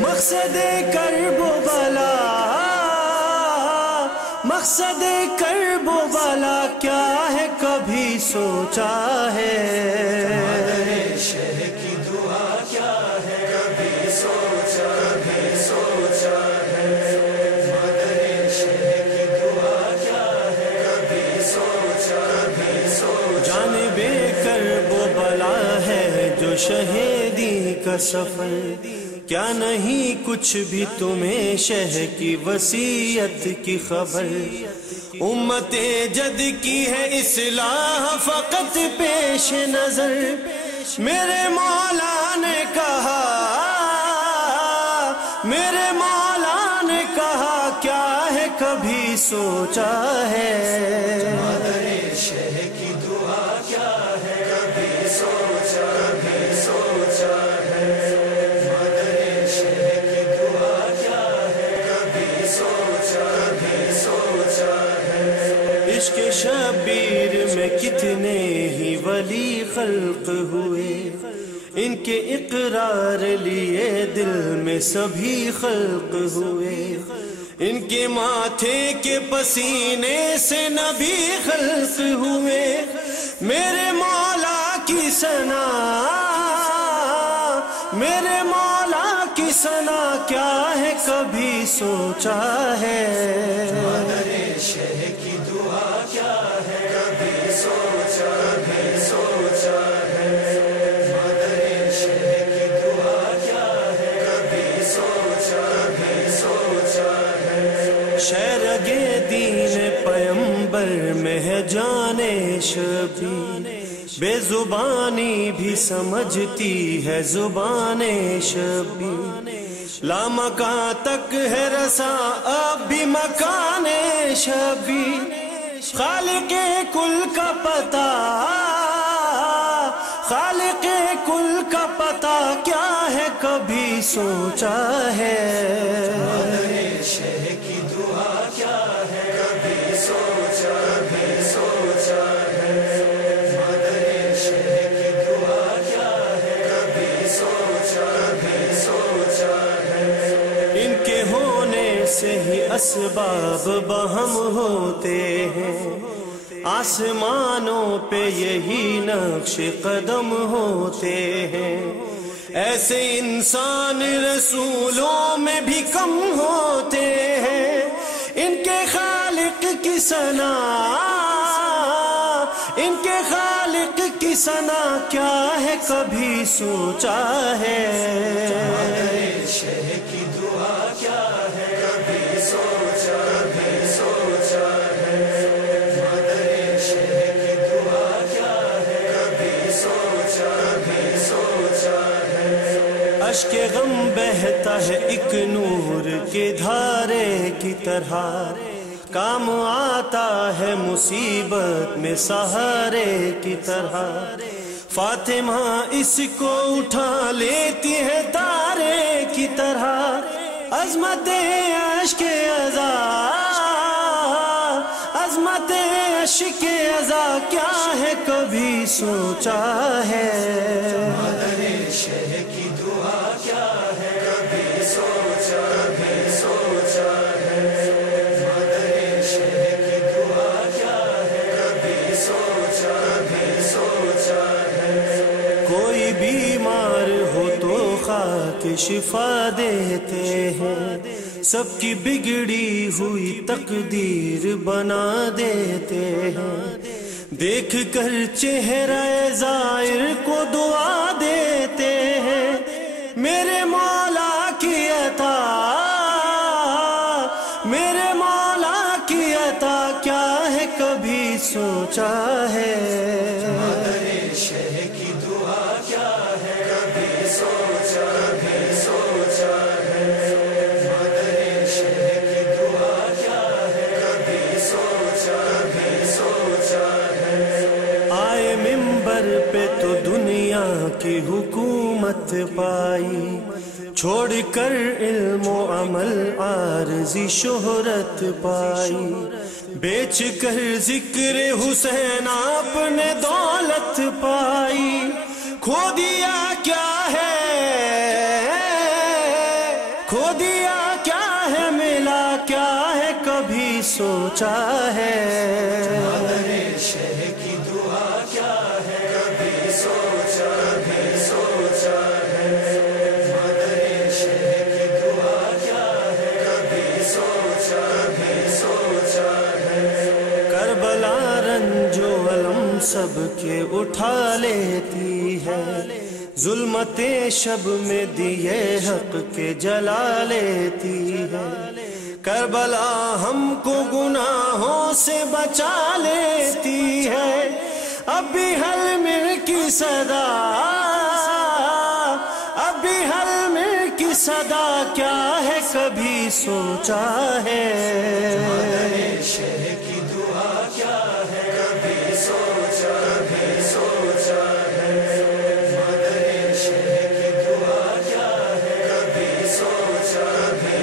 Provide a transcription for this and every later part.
مقصد کرب و بلا، مقصد کرب و بلا کیا ہے کبھی سوچا ہے؟ مادر شہ کی دعا کیا ہے کبھی سوچا ہے؟ مادر شہ کی دعا کیا ہے کبھی سوچا؟ جانب کرب و بلا ہے جو شہیدی کا سفر، کیا نہیں کچھ بھی تمہیں شہ کی وصیت کی خبر؟ امت جد کی ہے اصلاح فقط پیش نظر، میرے مولا نے کہا، میرے مولا نے کہا کیا ہے کبھی سوچا ہے؟ مادر شہ کی دعا کیا ہے کبھی سوچا ہے؟ مادر شہ کی دعا کیا ہے کبھی سوچا ہے؟ عشق شبیر میں کتنے ہی ولی خلق ہوئے، ان کے اقرار لیے دل میں سبھی خلق ہوئے، ان کے ماتھے کے پسینے سے نبی خلق ہوئے، میرے مولا کی ثنا، میرے مولا کی ثنا کیا ہے کبھی سوچا ہے؟ مادر شہ کی دعا کیا ہے کبھی سوچا ہے؟ مادر شہ کی دعا کیا ہے کبھی سوچا ہے؟ شہرگے دین پیمبر میں ہے جان شبیر، بے زبانی بھی سمجھتی ہے زبان شبیر، لامکاں تک ہے رساں اب بھی مکان شبیر، خالق کل کا پتہ، خالق کل کا پتہ کیا ہے کبھی سوچا ہے؟ مادر شہ کی دعا کیا ہے کبھی سوچا ہے؟ مادر شہ کی دعا کیا ہے کبھی سوچا ہے؟ ان کے ہونے سے ہی اسباب بہم ہوتے ہیں، آسمانوں پہ یہی نقش قدم ہوتے ہیں، ایسے انسان رسولوں میں بھی کم ہوتے ہیں، ان کے خالق کی ثنا، ان کے خالق کی ثنا کیا ہے کبھی سوچا ہے؟ مادر شہ کی دعا کیا ہے کبھی سوچا ہے؟ مادر شہ کی دعا کیا ہے کبھی سوچا ہے؟ اشک غم بہتا ہے ایک نور کے دھارے کی طرح، کام آتا ہے مصیبت میں سہارے کی طرح، فاطمہ اس کو اٹھا لیتی ہے تارے کی طرح، عظمت عشق عزا، عظمت عشق عزا کیا ہے کبھی سوچا ہے؟ مادر شہ کی دعا کیا ہے کبھی سوچا ہے؟ مادر شہ کی دعا کیا ہے کبھی سوچا ہے؟ کوئی بیمار ہو تو خاک شفا دیتے ہیں، سب کی بگڑی ہوئی تقدیر بنا دیتے ہیں، دیکھ کر چہرہ زائر کو دعا دیتے ہیں، میرے مولا کی عطا، میرے مولا کی عطا کیا ہے کبھی سوچا ہے؟ مادر شہ کی دعا کیا ہے کبھی سوچا ہے؟ مادر شہ کی دعا کیا ہے کبھی سوچا ہے؟ آئے منبر پہ تو دنیا کی حکومت پائی، چھوڑ کر علم و عمل عارضی شہرت پائی، بیچ کر ذکر حسین آپ نے دولت پائی، کھو دیا کیا ہے، کھو دیا کیا ہے، ملا کیا ہے کبھی سوچا ہے؟ مادر شہ کی دعا کیا ہے کبھی سوچا ہے؟ مادر شہ کی دعا کیا ہے کبھی سوچا ہے؟ کربلا رنج و علم سب کے اٹھا لیتی ہے، ظلمت شب میں دیے حق کے جلا لیتی ہے، کربلا ہم کو گناہوں سے بچا لیتی ہے، اب بھی حل مل کی صدا، اب بھی حل مل کی صدا کیا ہے کبھی سوچا ہے؟ مادر شہ کی دعا کیا ہے کبھی سوچا ہے؟ مادر شہ کی دعا کیا ہے کبھی سوچا ہے؟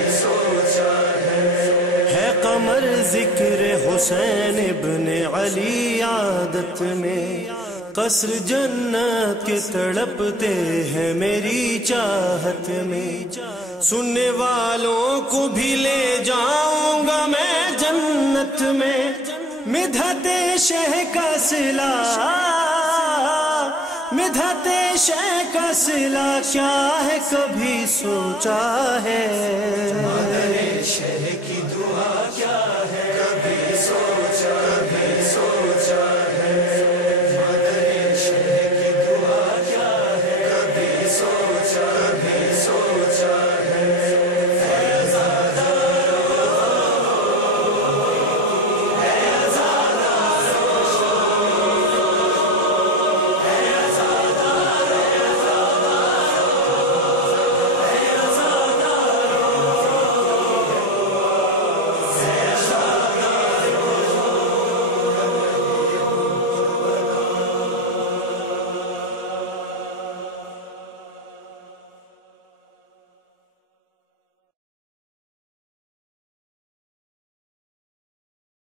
قمر ذکر حسین ابن علی عادت میں، قصر جنت کے تڑپتے ہیں میری چاہت میں، سننے والوں کو بھی لے جاؤں گا میں جنت میں، مدحت شہ کا صلہ، مدحت شہ کا صلہ کیا ہے کبھی سوچا ہے؟ مادر شہ